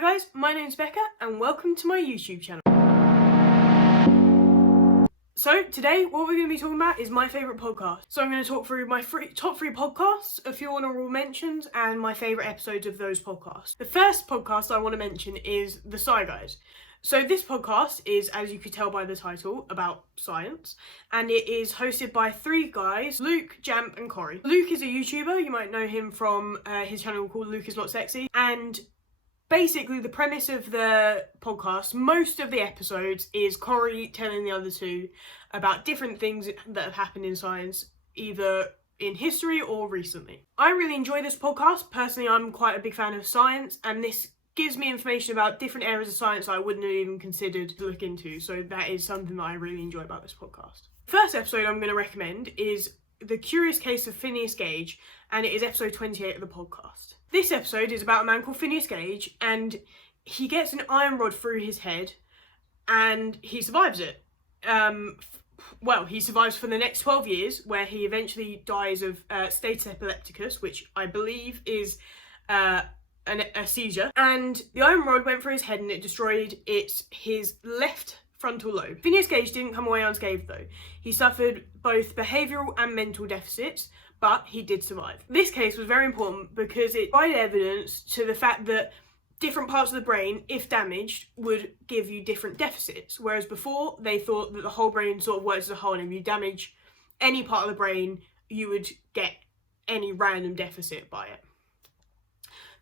Hi guys, my name's Becca and welcome to my YouTube channel. So today what we're going to be talking about is my favourite podcast. So I'm going to talk through my top three podcasts, a few honourable mentions and my favourite episodes of those podcasts. The first podcast I want to mention is The Sci Guys. So this podcast is, as you could tell by the title, about science, and it is hosted by three guys, Luke, Jamp and Corey. Luke is a YouTuber, you might know him from his channel called Luke Is Not Sexy, and basically the premise of the podcast, most of the episodes, is Corey telling the other two about different things that have happened in science, either in history or recently. I really enjoy this podcast. Personally, I'm quite a big fan of science, and this gives me information about different areas of science I wouldn't have even considered to look into, so that is something that I really enjoy about this podcast. First episode I'm going to recommend is The Curious Case of Phineas Gage, and it is episode 28 of the podcast. This episode is about a man called Phineas Gage, and he gets an iron rod through his head, and he survives it. He survives for the next 12 years, where he eventually dies of status epilepticus, which I believe is a seizure, and the iron rod went through his head and it destroyed his left frontal lobe. Phineas Gage didn't come away unscathed though. He suffered both behavioural and mental deficits, but he did survive. This case was very important because it provided evidence to the fact that different parts of the brain, if damaged, would give you different deficits, whereas before they thought that the whole brain sort of works as a whole, and if you damage any part of the brain you would get any random deficit by it.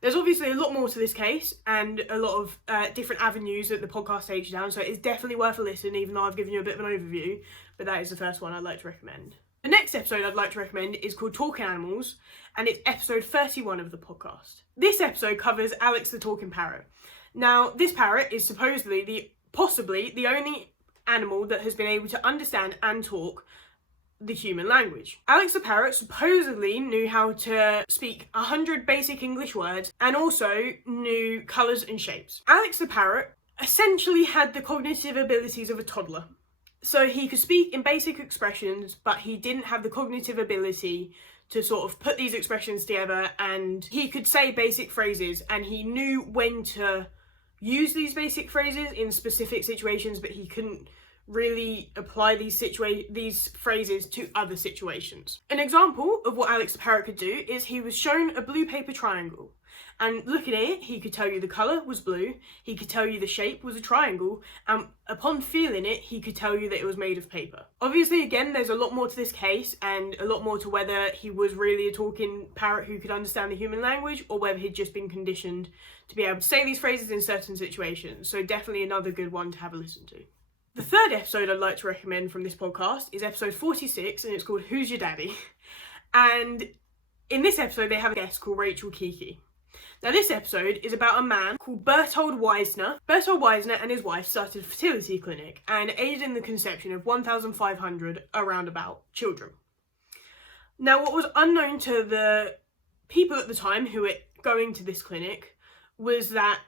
There's obviously a lot more to this case and a lot of different avenues that the podcast takes you down, so it's definitely worth a listen, even though I've given you a bit of an overview, but that is the first one I'd like to recommend. The next episode I'd like to recommend is called Talking Animals, and it's episode 31 of the podcast. This episode covers Alex the Talking Parrot. Now, this parrot is supposedly possibly the only animal that has been able to understand and talk the human language. Alex the parrot supposedly knew how to speak 100 basic English words and also knew colours and shapes. Alex the parrot essentially had the cognitive abilities of a toddler. So he could speak in basic expressions, but he didn't have the cognitive ability to sort of put these expressions together, and he could say basic phrases and he knew when to use these basic phrases in specific situations, but he couldn't really apply these phrases to other situations. An example of what Alex the parrot could do is he was shown a blue paper triangle, and looking at it he could tell you the colour was blue, he could tell you the shape was a triangle, and upon feeling it he could tell you that it was made of paper. Obviously, again, there's a lot more to this case and a lot more to whether he was really a talking parrot who could understand the human language, or whether he'd just been conditioned to be able to say these phrases in certain situations, so definitely another good one to have a listen to. The third episode I'd like to recommend from this podcast is episode 46, and it's called Who's Your Daddy? And in this episode they have a guest called Rachel Kiki. Now this episode is about a man called Bertold Weisner. Bertold Weisner and his wife started a fertility clinic and aided in the conception of 1,500 about children. Now what was unknown to the people at the time who were going to this clinic was that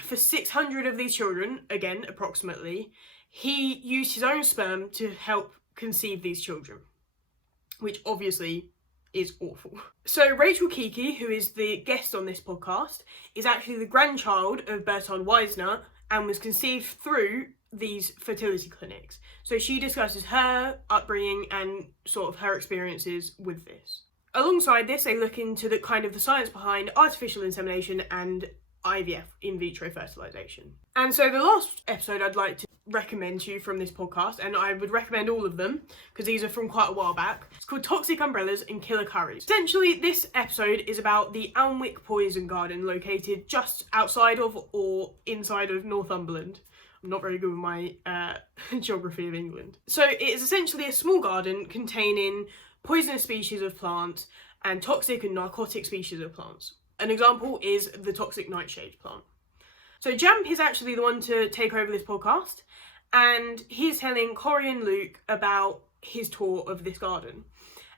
for 600 of these children, again approximately, he used his own sperm to help conceive these children, which obviously is awful. So Rachel Kiki, who is the guest on this podcast, is actually the grandchild of Bertold Weisner and was conceived through these fertility clinics. So she discusses her upbringing and sort of her experiences with this. Alongside this, they look into the science behind artificial insemination and IVF, in vitro fertilization. And so the last episode I'd like to recommend to you from this podcast, and I would recommend all of them because these are from quite a while back, it's called Toxic Umbrellas and Killer Curries. Essentially, this episode is about the Alnwick Poison Garden located just outside of or inside of Northumberland. I'm not very good with my geography of England. So it is essentially a small garden containing poisonous species of plants and toxic and narcotic species of plants. An example is the toxic nightshade plant. So Jamp is actually the one to take over this podcast, and he's telling Corey and Luke about his tour of this garden.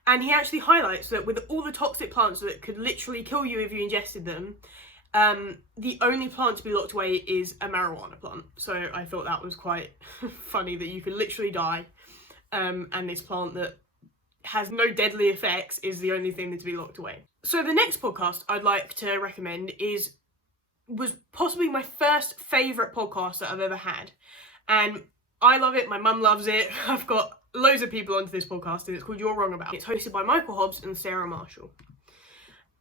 And he actually highlights that with all the toxic plants that could literally kill you if you ingested them, the only plant to be locked away is a marijuana plant. So I thought that was quite funny that you could literally die, and this plant that has no deadly effects is the only thing that's to be locked away. So the next podcast I'd like to recommend is was possibly my first favourite podcast that I've ever had. And I love it, my mum loves it. I've got loads of people onto this podcast and it's called You're Wrong About. It's hosted by Michael Hobbs and Sarah Marshall.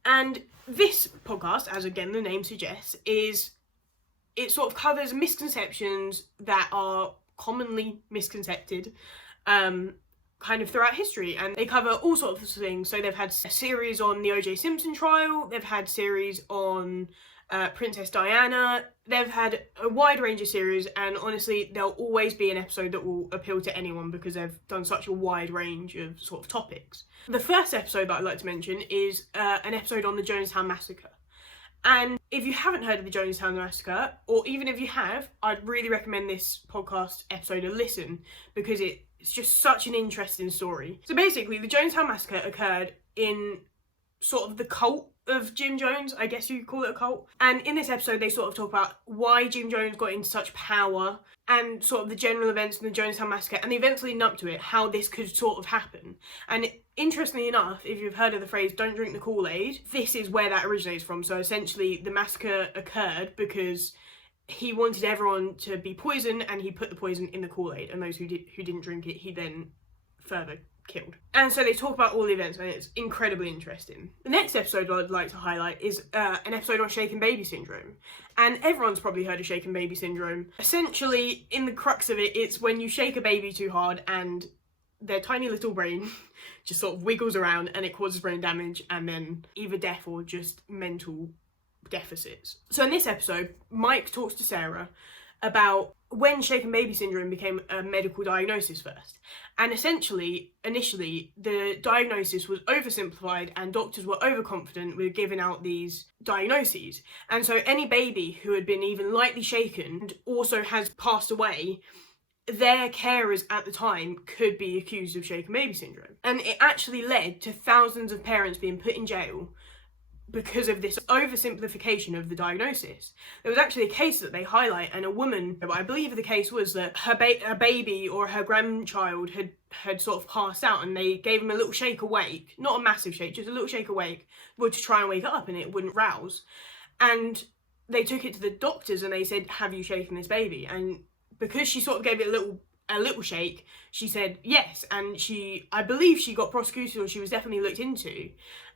And this podcast, as again the name suggests, it sort of covers misconceptions that are commonly misconcepted kind of throughout history, and they cover all sorts of things. So they've had a series on the O.J. Simpson trial, they've had series on Princess Diana, they've had a wide range of series, and honestly there'll always be an episode that will appeal to anyone because they've done such a wide range of sort of topics. The first episode that I'd like to mention is an episode on the Jonestown Massacre. And if you haven't heard of the Jonestown Massacre, or even if you have, I'd really recommend this podcast episode a listen, because it's just such an interesting story. So basically, the Jonestown Massacre occurred in sort of the cult of Jim Jones, I guess you could call it a cult. And in this episode, they sort of talk about why Jim Jones got into such power and sort of the general events in the Jonestown Massacre and the events leading up to it, how this could sort of happen. And interestingly enough, if you've heard of the phrase, don't drink the Kool-Aid, this is where that originates from. So essentially, the massacre occurred because he wanted everyone to be poisoned and he put the poison in the Kool-Aid, and those who didn't drink it, he then further killed. And so they talk about all the events and it's incredibly interesting. The next episode I'd like to highlight is an episode on shaken baby syndrome. And everyone's probably heard of shaken baby syndrome. Essentially, in the crux of it, it's when you shake a baby too hard and their tiny little brain just sort of wiggles around and it causes brain damage and then either death or just mental deficits. So in this episode, Mike talks to Sarah about when shaken baby syndrome became a medical diagnosis first. And essentially, initially, the diagnosis was oversimplified and doctors were overconfident with giving out these diagnoses. And so any baby who had been even lightly shaken and also has passed away, their carers at the time could be accused of shaken baby syndrome. And it actually led to thousands of parents being put in jail because of this oversimplification of the diagnosis. There was actually a case that they highlight, and a woman, I believe the case was that her baby or her grandchild had sort of passed out, and they gave him a little shake awake, not a massive shake, just a little shake awake, to try and wake it up, and it wouldn't rouse. And they took it to the doctors and they said, have you shaken this baby? And because she sort of gave it a little shake, she said yes, and I believe she got prosecuted, or she was definitely looked into.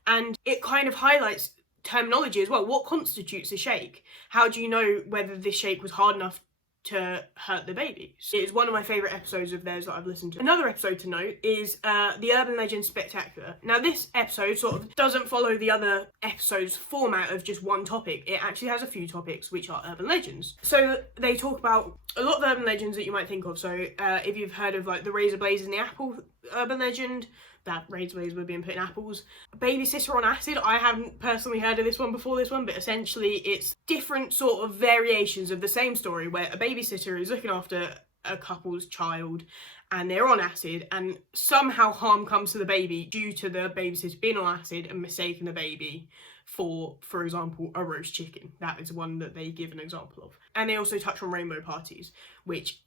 And it kind of highlights terminology as well. What constitutes a shake? How do you know whether this shake was hard enough to hurt the baby? So it's one of my favourite episodes of theirs that I've listened to. Another episode to note is the Urban Legends Spectacular. Now this episode sort of doesn't follow the other episodes' format of just one topic. It actually has a few topics which are urban legends. So they talk about a lot of urban legends that you might think of. So if you've heard of like the razor blades in the apple urban legend, that razor blades were being put in apples. Babysitter on acid, I haven't personally heard of this one before this one, but essentially it's different sort of variations of the same story where a babysitter is looking after a couple's child and they're on acid, and somehow harm comes to the baby due to the babysitter being on acid and mistaking the baby for example, a roast chicken. That is one that they give an example of. And they also touch on rainbow parties, which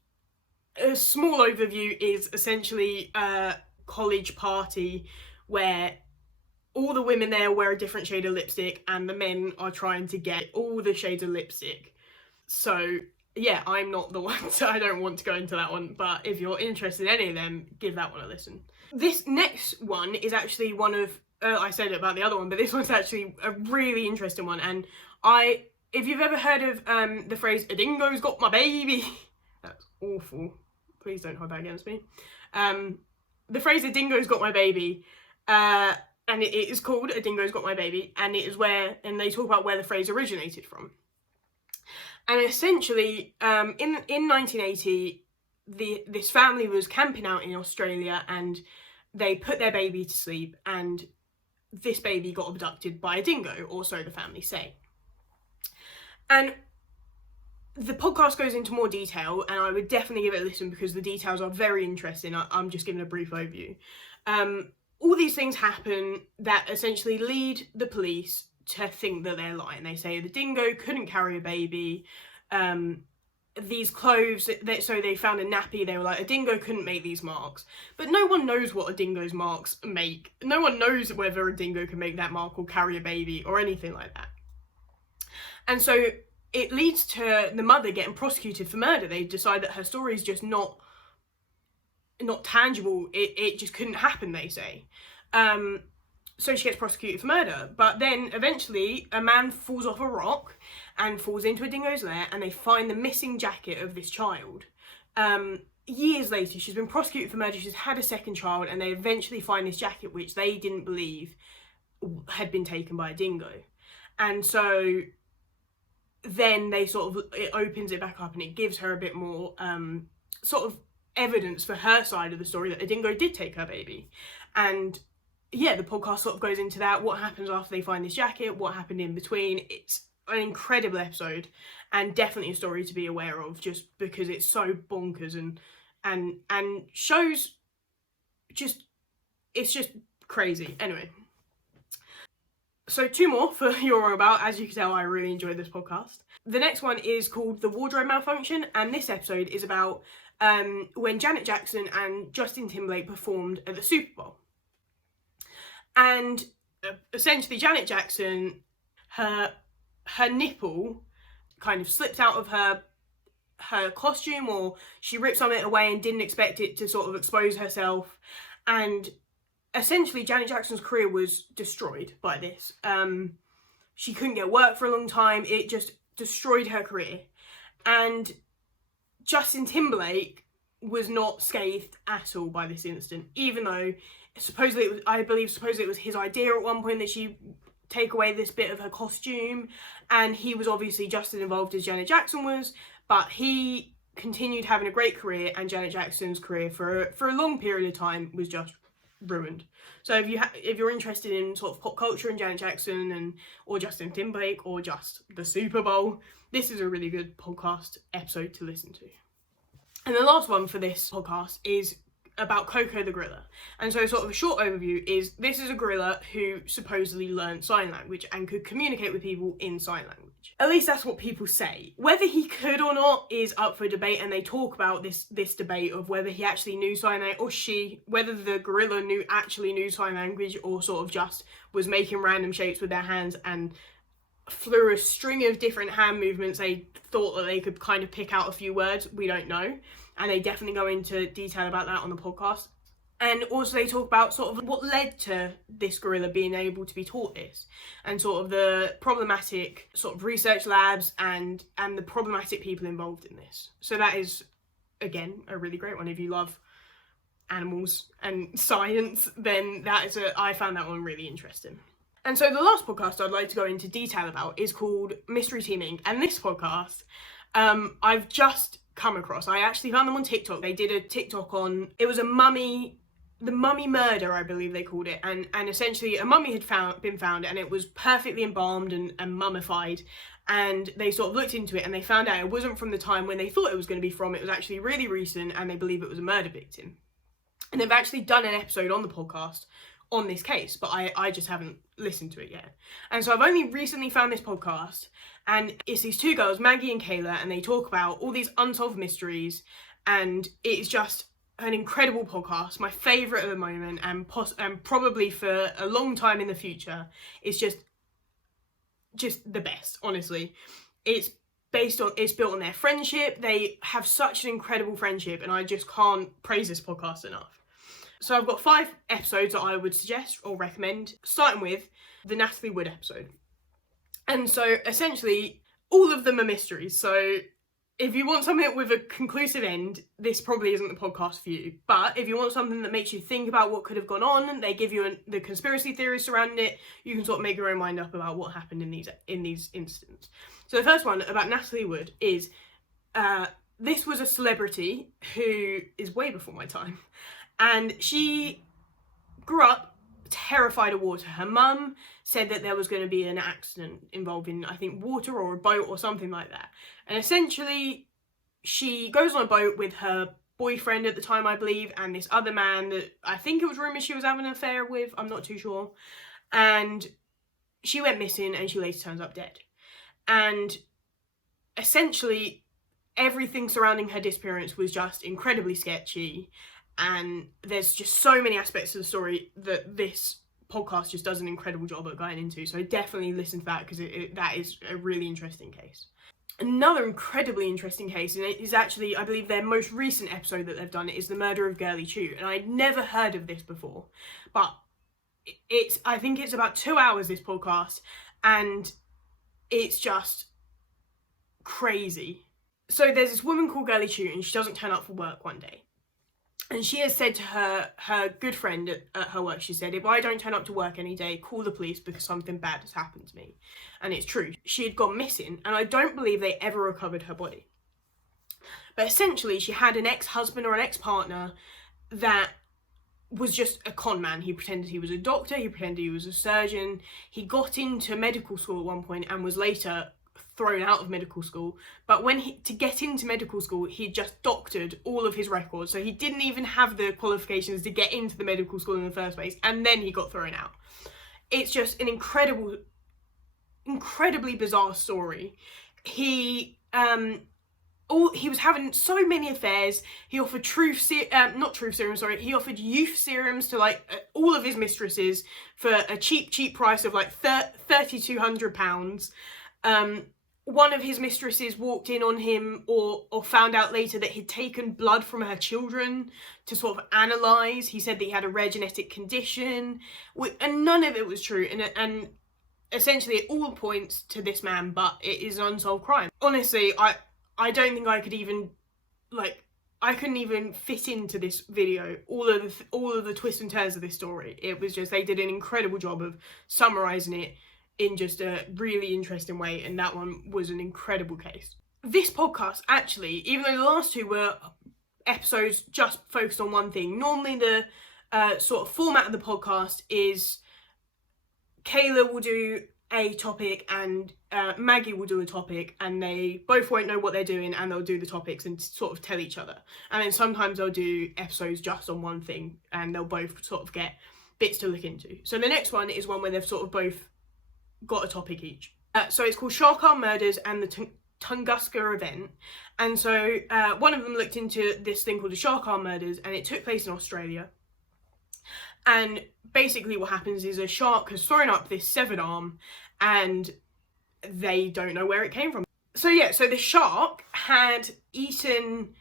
a small overview is essentially college party where all the women there wear a different shade of lipstick and the men are trying to get all the shades of lipstick. So yeah, I'm not the one, so I don't want to go into that one, but if you're interested in any of them, give that one a listen. This next one is actually one of I said it about the other one, but this one's actually a really interesting one. And if you've ever heard of the phrase, a dingo's got my baby, that's awful, please don't hold that against me. The phrase, a dingo's got my baby, and it is called A Dingo's Got My Baby, and it is and they talk about where the phrase originated from. And essentially, in 1980, this family was camping out in Australia and they put their baby to sleep, and this baby got abducted by a dingo, or so the family say. And the podcast goes into more detail, and I would definitely give it a listen because the details are very interesting. I'm just giving a brief overview. All these things happen that essentially lead the police to think that they're lying. They say the dingo couldn't carry a baby. These clothes, so they found a nappy, they were like, a dingo couldn't make these marks. But no one knows what a dingo's marks make. No one knows whether a dingo can make that mark or carry a baby or anything like that. And so it leads to the mother getting prosecuted for murder. They decide that her story is just not tangible. It just couldn't happen, they say. So she gets prosecuted for murder. But then eventually a man falls off a rock and falls into a dingo's lair, and they find the missing jacket of this child. Years later, she's been prosecuted for murder, she's had a second child, and they eventually find this jacket, which they didn't believe had been taken by a dingo. And so then they it opens it back up, and it gives her a bit more sort of evidence for her side of the story that a dingo did take her baby. And yeah, the podcast sort of goes into that, what happens after they find this jacket, what happened in between. It's an incredible episode, and definitely a story to be aware of, just because it's so bonkers and shows it's just crazy. Anyway, so 2 more for You're About. As you can tell, I really enjoyed this podcast. The next one is called The Wardrobe Malfunction, and this episode is about when Janet Jackson and Justin Timberlake performed at the Super Bowl. And essentially Janet Jackson, her nipple kind of slips out of her costume, or she ripped something away and didn't expect it to sort of expose herself. And essentially Janet Jackson's career was destroyed by this. She couldn't get work for a long time. It just destroyed her career. And Justin Timberlake was not scathed at all by this incident, even though supposedly it was his idea at one point that she take away this bit of her costume, and he was obviously just as involved as Janet Jackson was, but he continued having a great career, and Janet Jackson's career for a long period of time was just ruined. So if you're interested in sort of pop culture and Janet Jackson or Justin Timberlake or just the Super Bowl, this is a really good podcast episode to listen to. And the last one for this podcast is about Coco the gorilla. And so sort of a short overview is, this is a gorilla who supposedly learned sign language and could communicate with people in sign language. At least that's what people say. Whether he could or not is up for debate, and they talk about this debate of whether he actually knew sign language, or whether the gorilla actually knew sign language, or sort of just was making random shapes with their hands, and through a string of different hand movements they thought that they could kind of pick out a few words. We don't know. And they definitely go into detail about that on the podcast. And also they talk about sort of what led to this gorilla being able to be taught this, and sort of the problematic sort of research labs and the problematic people involved in this. So that is, again, a really great one. If you love animals and science, then I found that one really interesting. And so the last podcast I'd like to go into detail about is called Mystery Teaming. And this podcast, I've just come across. I actually found them on TikTok. They did a TikTok on, it was the mummy murder, I believe they called it. And essentially a mummy had been found, and it was perfectly embalmed and mummified. And they sort of looked into it, and they found out it wasn't from the time when they thought it was going to be from. It was actually really recent, and they believe it was a murder victim. And they've actually done an episode on the podcast on this case, but I just haven't listened to it yet. And so I've only recently found this podcast, and it's these 2 girls, Maggie and Kayla, and they talk about all these unsolved mysteries, and it's just an incredible podcast, my favourite at the moment, and probably for a long time in the future. It's just the best, honestly. It's built on their friendship. They have such an incredible friendship, and I just can't praise this podcast enough. So I've got 5 episodes that I would suggest or recommend, starting with the Natalie Wood episode. And so essentially all of them are mysteries. So if you want something with a conclusive end, this probably isn't the podcast for you. But if you want something that makes you think about what could have gone on, they give you the conspiracy theories surrounding it, you can sort of make your own mind up about what happened in these incidents. So the first one about Natalie Wood is, this was a celebrity who is way before my time. And she grew up terrified of water. Her mum said that there was going to be an accident involving, I think, water or a boat or something like that. And essentially, she goes on a boat with her boyfriend at the time, I believe, and this other man that I think it was rumoured she was having an affair with. I'm not too sure. And she went missing, and she later turns up dead. And essentially, everything surrounding her disappearance was just incredibly sketchy. And there's just so many aspects of the story that this podcast just does an incredible job at going into. So definitely listen to that, because that is a really interesting case. Another incredibly interesting case, and it is actually, I believe, their most recent episode that they've done, is the murder of Girly Chew, and I'd never heard of this before, but I think it's about 2 hours, this podcast, and it's just crazy. So there's this woman called Girly Chew, and she doesn't turn up for work one day. And she has said to her good friend at her work, she said, if I don't turn up to work any day, call the police because something bad has happened to me. And it's true. She had gone missing, and I don't believe they ever recovered her body. But essentially, she had an ex-husband or an ex-partner that was just a con man. He pretended he was a doctor, he pretended he was a surgeon. He got into medical school at one point and was later thrown out of medical school, but to get into medical school, he just doctored all of his records, so he didn't even have the qualifications to get into the medical school in the first place, and then he got thrown out. It's just an incredibly bizarre story. He was having so many affairs. He offered he offered youth serums to all of his mistresses for a cheap price of like £3,200. One of his mistresses walked in on him or found out later that he'd taken blood from her children to sort of analyse. He said that he had a rare genetic condition, and none of it was true. And essentially it all points to this man, but it is an unsolved crime. Honestly, I don't think I could even, I couldn't even fit into this video all of the twists and turns of this story. It was just, they did an incredible job of summarising it in just a really interesting way, and that one was an incredible case. This podcast, actually, even though the last two were episodes just focused on one thing, normally the sort of format of the podcast is Kayla will do a topic and Maggie will do a topic, and they both won't know what they're doing, and they'll do the topics and sort of tell each other. And then sometimes they'll do episodes just on one thing, and they'll both sort of get bits to look into. So the next one is one where they've sort of both got a topic each. So it's called Shark Arm Murders and the Tunguska Event. And so one of them looked into this thing called the Shark Arm Murders, and it took place in Australia. And basically what happens is a shark has thrown up this severed arm, and they don't know where it came from. So yeah, so the shark had eaten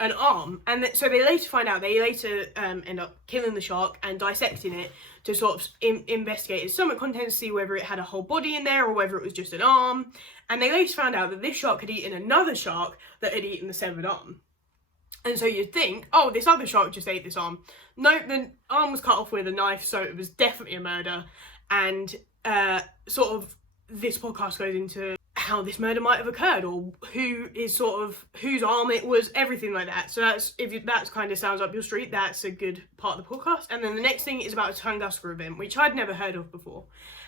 an arm, and so they later end up killing the shark and dissecting it to sort of investigate its stomach contents, see whether it had a whole body in there or whether it was just an arm. And they later found out that this shark had eaten another shark that had eaten the severed arm. And so you'd think, oh, this other shark just ate this arm. No, the arm was cut off with a knife, so it was definitely a murder. And sort of this podcast goes into how this murder might have occurred, or whose arm it was, everything like that. So that kind of sounds up your street, that's a good part of the podcast. And then the next thing is about a Tunguska event, which I'd never heard of before.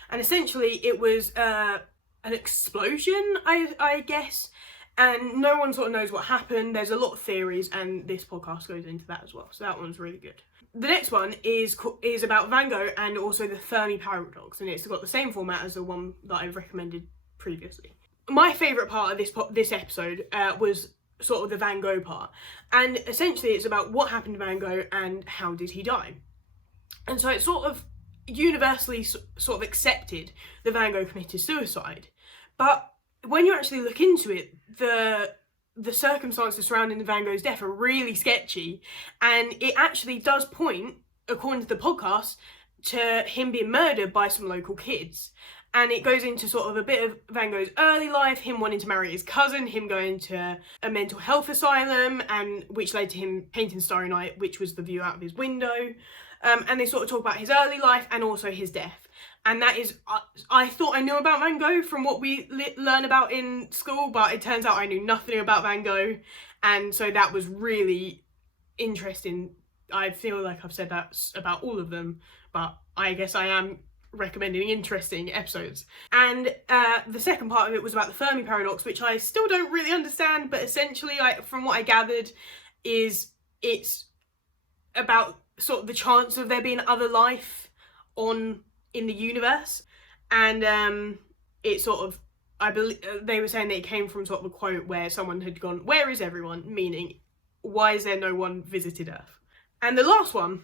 And essentially it was an explosion, I guess, and no one sort of knows what happened. There's a lot of theories, and this podcast goes into that as well. So that one's really good. The next one is about Van Gogh and also the Fermi paradox, and it's got the same format as the one that I've recommended previously. My favourite part of this episode was sort of the Van Gogh part, and essentially it's about what happened to Van Gogh and how did he die. And so it's sort of universally sort of accepted that Van Gogh committed suicide, but when you actually look into it, the circumstances surrounding the Van Gogh's death are really sketchy, and it actually does point, according to the podcast, to him being murdered by some local kids. And it goes into sort of a bit of Van Gogh's early life, him wanting to marry his cousin, him going to a mental health asylum, and which led to him painting Starry Night, which was the view out of his window. And they sort of talk about his early life and also his death. And that is, I thought I knew about Van Gogh from what we learn about in school, but it turns out I knew nothing about Van Gogh. And so that was really interesting. I feel like I've said that about all of them, but I guess I am recommending interesting episodes. And the second part of it was about the Fermi paradox, which I still don't really understand, but essentially, from what I gathered, is it's about sort of the chance of there being other life in the universe. And it sort of, I believe they were saying that it came from sort of a quote where someone had gone, "Where is everyone?" meaning, why is there no one visited Earth? And the last one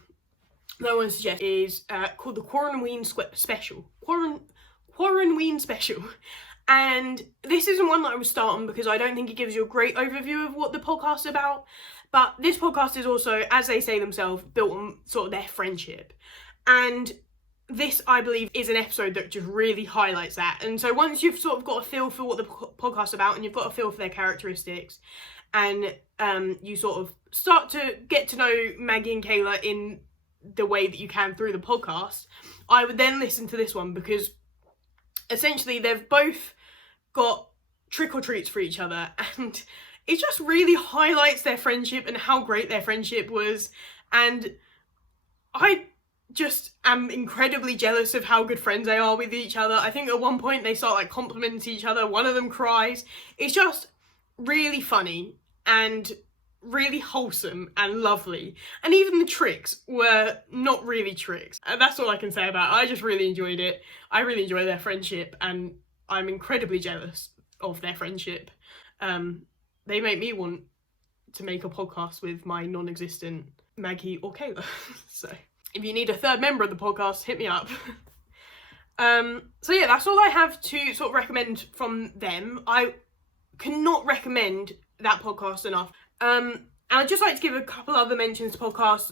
that I want to suggest is called the Quarantine Special. Quarantine Special. And this isn't one that I would start on because I don't think it gives you a great overview of what the podcast is about. But this podcast is also, as they say themselves, built on sort of their friendship. And this, I believe, is an episode that just really highlights that. And so once you've sort of got a feel for what the podcast's about and you've got a feel for their characteristics, and you sort of start to get to know Maggie and Kayla in the way that you can through the podcast, I would then listen to this one because essentially they've both got trick-or-treats for each other, and it just really highlights their friendship and how great their friendship was. And I just am incredibly jealous of how good friends they are with each other. I think at one point they start like complimenting each other, one of them cries. It's just really funny and really wholesome and lovely. And even the tricks were not really tricks. That's all I can say about it. I just really enjoyed it. I really enjoy their friendship, and I'm incredibly jealous of their friendship. They make me want to make a podcast with my non-existent Maggie or Kayla. So if you need a third member of the podcast, hit me up. So yeah, that's all I have to sort of recommend from them. I cannot recommend that podcast enough. And I'd just like to give a couple other mentions to podcasts.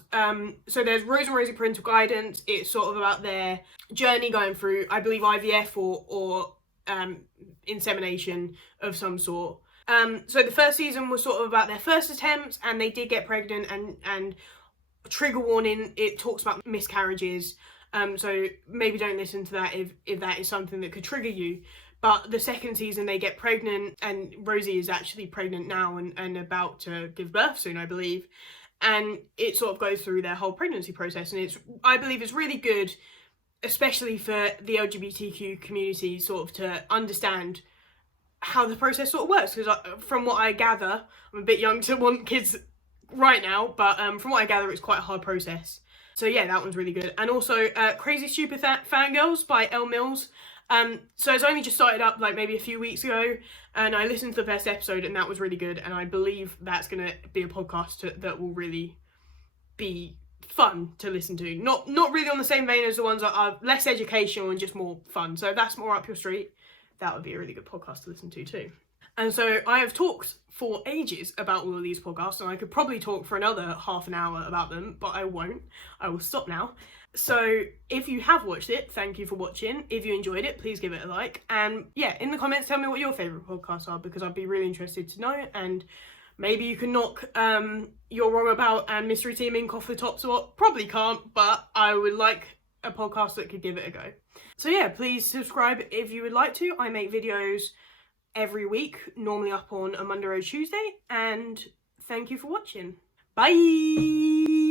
So there's Rose and Rosie Parental Guidance. It's sort of about their journey going through, I believe, IVF or insemination of some sort. So the first season was sort of about their first attempts, and they did get pregnant, and trigger warning, it talks about miscarriages. So maybe don't listen to that if that is something that could trigger you. But the second season, they get pregnant, and Rosie is actually pregnant now and about to give birth soon, I believe. And it sort of goes through their whole pregnancy process. And I believe it's really good, especially for the LGBTQ community, sort of to understand how the process sort of works. Because from what I gather, I'm a bit young to want kids right now, but from what I gather, it's quite a hard process. So yeah, that one's really good. And also Crazy Stupid Fangirls by Elle Mills. So it's only just started up like maybe a few weeks ago, and I listened to the first episode, and that was really good, and I believe that's going to be a podcast that will really be fun to listen to. Not really on the same vein as the ones that are less educational and just more fun. So if that's more up your street, that would be a really good podcast to listen to too. And so I have talked for ages about all of these podcasts, and I could probably talk for another half an hour about them, but I won't. I will stop now. So if you have watched it, thank you for watching. If you enjoyed it, please give it a like. And yeah, in the comments, tell me what your favourite podcasts are, because I'd be really interested to know. And maybe you can knock You're Wrong About and Mystery Teaming off the top spot. Probably can't, but I would like a podcast that could give it a go. So yeah, please subscribe if you would like to. I make videos every week, normally up on a Monday or Tuesday. And thank you for watching. Bye!